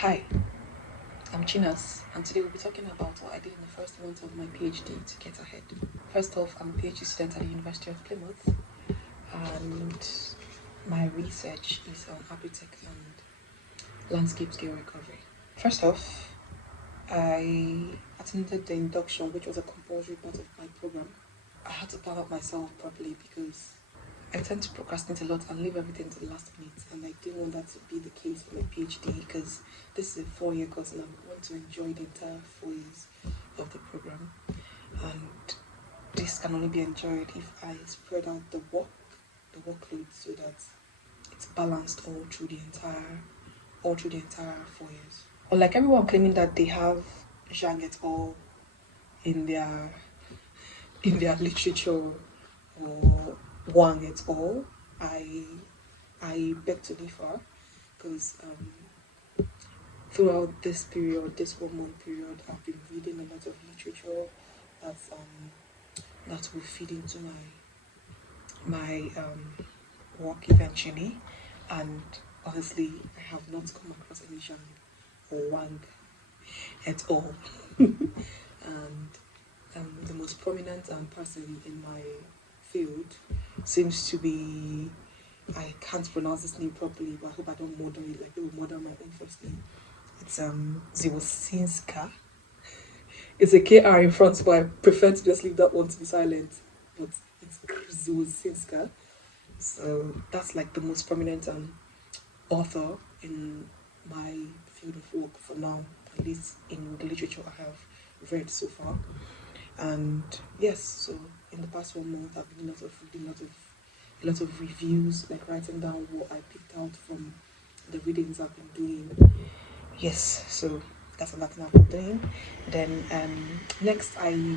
Hi, I'm Chinas, and today we'll be talking about what I did in the first month of my PhD to get ahead. First off, I'm a PhD student at the University of Plymouth, and my research is on architect and landscape scale recovery. First off, I attended the induction, which was a compulsory part of my program. I had to plan out myself properly because I tend to procrastinate a lot and leave everything to the last minute, and I didn't want that to be the case for my PhD because this is a 4-year course and I want to enjoy the entire 4 years of the program. And this can only be enjoyed if I spread out the workload, so that it's balanced all through the entire 4 years. Unlike everyone claiming that they have Zhang et al. in their in their literature or Wang et al. I I beg to differ because throughout this 1 month period, I've been reading a lot of literature that's that will feed into my work eventually. And honestly, I have not come across any Zhang or Wang at all. And the most prominent person in my field seems to be, I can't pronounce this name properly, but I hope I don't murder it like they will murder my own first name. It's Ziwosinska. It's a KR in front, but I prefer to just leave that one to be silent. But it's Ziwosinska. So that's like the most prominent author in my field of work for now, at least in the literature I have read so far. And yes, so in the past 1 month, I've been reading a lot of reviews, like writing down what I picked out from the readings I've been doing. Yes, so that's another thing I've been doing. Then next, I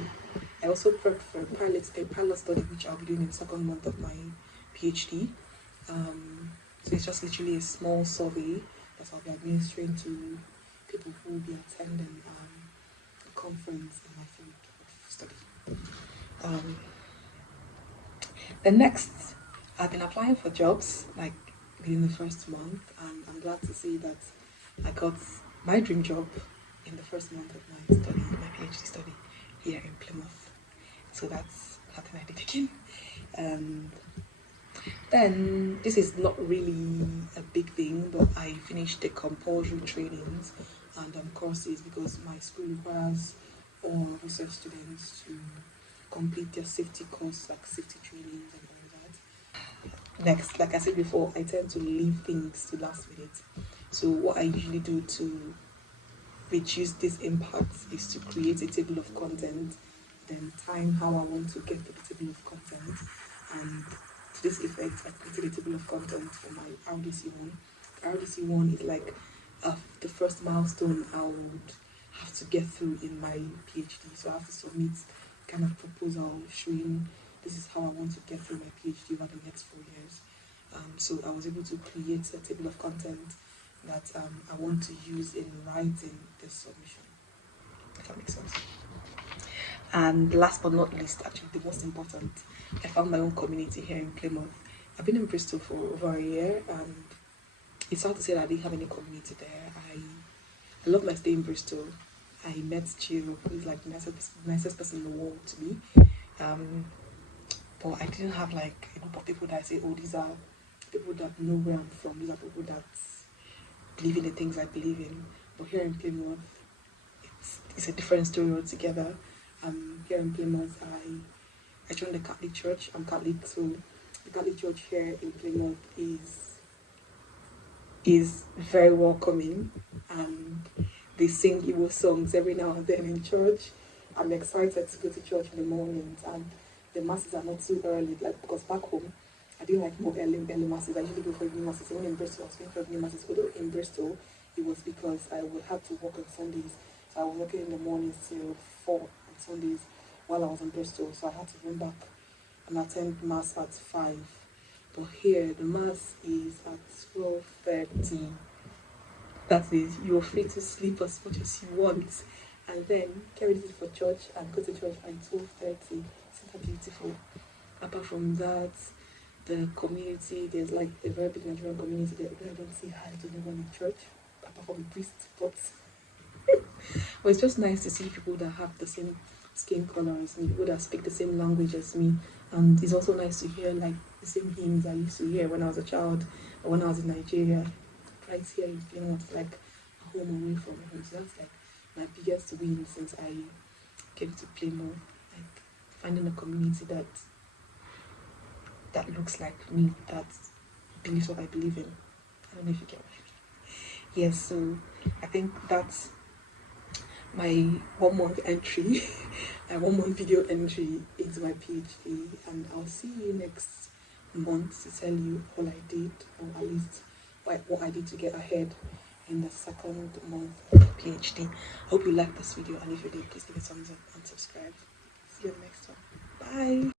also prepped for a pilot study, which I'll be doing in the second month of my PhD. So it's just literally a small survey that I'll be administering to people who will be attending a conference in my field of study. Um, the next, I've been applying for jobs like within the first month, and I'm glad to say that I got my dream job in the first month of my PhD study here in Plymouth. So that's nothing I did again. And then this is not really a big thing, but I finished the compulsory trainings and courses because my school requires all research students to complete their safety course, like safety trainings and all that. Next, like I said before, I tend to leave things to last minute. So what I usually do to reduce this impact is to create a table of content, then time how I want to get to the table of content. And to this effect, I created a table of content for my RDC1. The RDC1 is like the first milestone I would have to get through in my PhD. So I have to submit kind of proposal showing this is how I want to get through my PhD over the next 4 years. So I was able to create a table of content that I want to use in writing this submission, if that makes sense. And last but not least, actually the most important, I found my own community here in Plymouth. I've been in Bristol for over a year, and it's sad to say that I didn't have any community there. I love my stay in Bristol. I met Jill, who is like the nicest person in the world to me. But I didn't have like a group of people that I say, oh, these are people that know where I'm from. These are people that believe in the things I believe in. But here in Plymouth, it's a different story altogether. Here in Plymouth, I joined the Catholic Church. I'm Catholic, so the Catholic Church here in Plymouth is very welcoming, and they sing Igbo songs every now and then in church. I'm excited to go to church in the mornings, and the masses are not too early, like because back home I didn't like more early masses. I usually go for evening masses. So when in Bristol, I was going for evening masses. Although in Bristol, it was because I would have to work on Sundays. So I was working in the mornings till 4 on Sundays while I was in Bristol. So I had to run back and attend mass at 5. But here, the mass is at 12:30. That is, you're free to sleep as much as you want, and then get ready for church and go to church at 12:30. Isn't that beautiful? Apart from that, the community, there's like a very big Nigerian community there. I don't see how to anyone in church, apart from the priest, but it's just nice to see people that have the same skin color as me, people that speak the same language as me. And it's also nice to hear like the same hymns I used to hear when I was a child or when I was in Nigeria. Right here in Plymouth, like a home away from home. So that's like my biggest win since I came to Plymouth. Like finding a community that looks like me, that believes what I believe in. I don't know if you get me. Yes, so I think that's my 1 month entry, my 1 month video entry into my PhD, and I'll see you next month to tell you all I did, or at least what I did to get ahead in the 2nd month of the PhD. I hope you liked this video, and if you did, please give it a thumbs up and subscribe. See you next one. Bye.